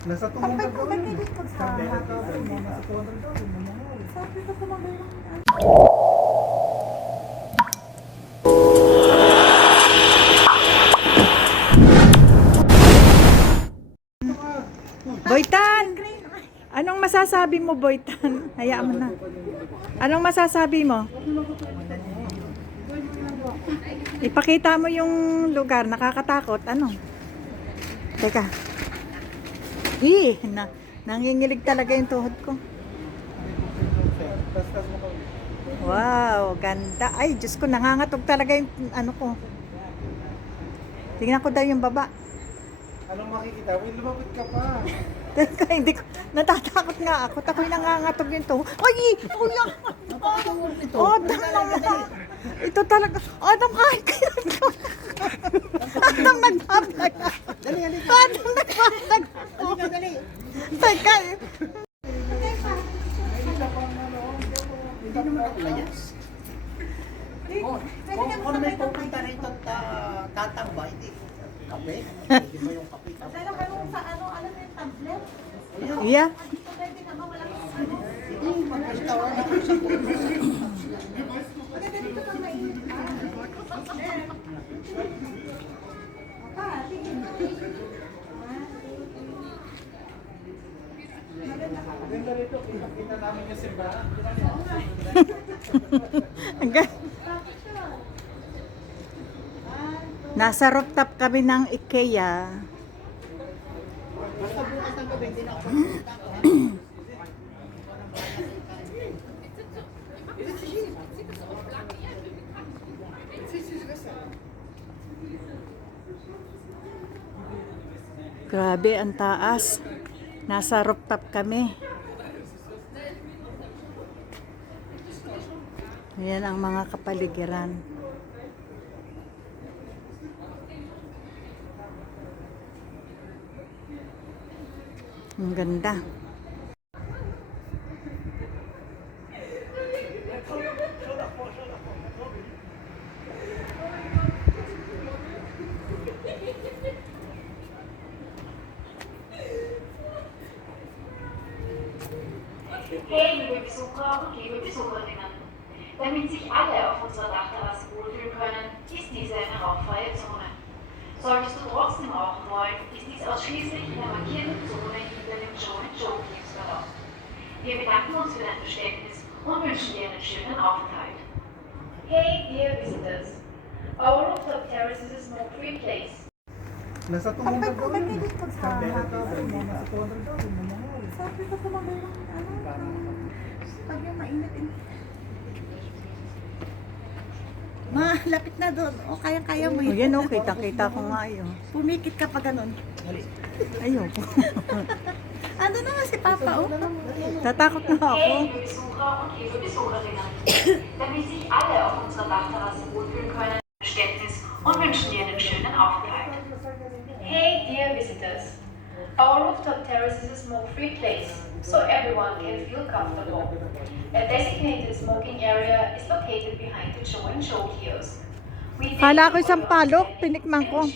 Nasa 200 Pagpag daw ko yun. Sabi sabi mo, nasa 200 daw yun. Sabi ko tumagay ng Boytan! Anong masasabi mo, Boytan? Hayaan mo na. Anong masasabi mo? Ipakita mo yung lugar. Nakakatakot. Ano? Teka. Eh, na, nangingilig talaga yung tuhod ko. Wow, ganda. Ay, Diyos ko, nangangatog talaga yung ano ko. Tingnan ko daw yung baba. Anong makikita? Wait, lumapit ka pa. Teka, hindi ko, natatakot nga ako. Ako'y nangangatog yung tuhod. Ay! Kuya! Oh, naman. Ito talaga. Adam, kayo. Adam, nagpapag. Adam, nagpapag. Teka. Hindi naman ako layas. Kung, kung, kung may pupunta rito at uh, tatamba, hindi. Kape? Hindi ba yung kape? Dala kayo sa ano, alam mo yung tablet? Yeah. Pwede naman walang ano. Hindi, mag-restaurant ako sa Rito, kita namin yung simbahan. Nasa rooftop kami ng IKEA. Basta bukas ng gabi, hindi na ako. Grabe, ang taas. Nasa rooftop kami. Ayan ang mga kapaligiran. Ang ganda. Hey, liebe Besucher und liebe Besucherinnen. Damit sich alle auf unserer Dachterrasse wohlfühlen können, ist diese eine rauchfreie Zone. Solltest du trotzdem rauchen wollen, ist dies ausschließlich in der markierten Zone hinter dem Joe Joe Kiosk erlaubt. Wir bedanken uns für dein Verständnis und wünschen dir einen schönen Aufenthalt. Hey, dear visitors. Our rooftop terrace is a smoke-free place. Nasa 200 Pagpag ko daw yun. nasa 200 daw yun. Sabi ko tumagay ng ano. Pag yung mainit. Eh. Ma, lapit na doon. O, kayang-kaya mo O yun. yan o, kita-kita ko nga yun. Pumikit ka pa ganun. Ayoko. Ano naman si Papa, oh? Tatakot na ako. Hey, und wünschen dir einen schönen Aufenthalt. Hey, dear visitors. Our rooftop terrace is a smoke-free place, so everyone can feel comfortable. A designated smoking area is located behind the Joe and Joe kiosk. We Kala ko isang palok, tinikman ko.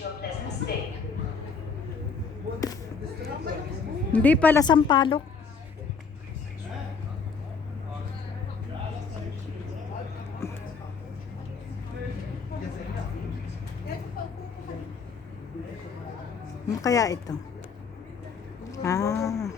Hindi pala sampalok. Ano kaya ito? Ah.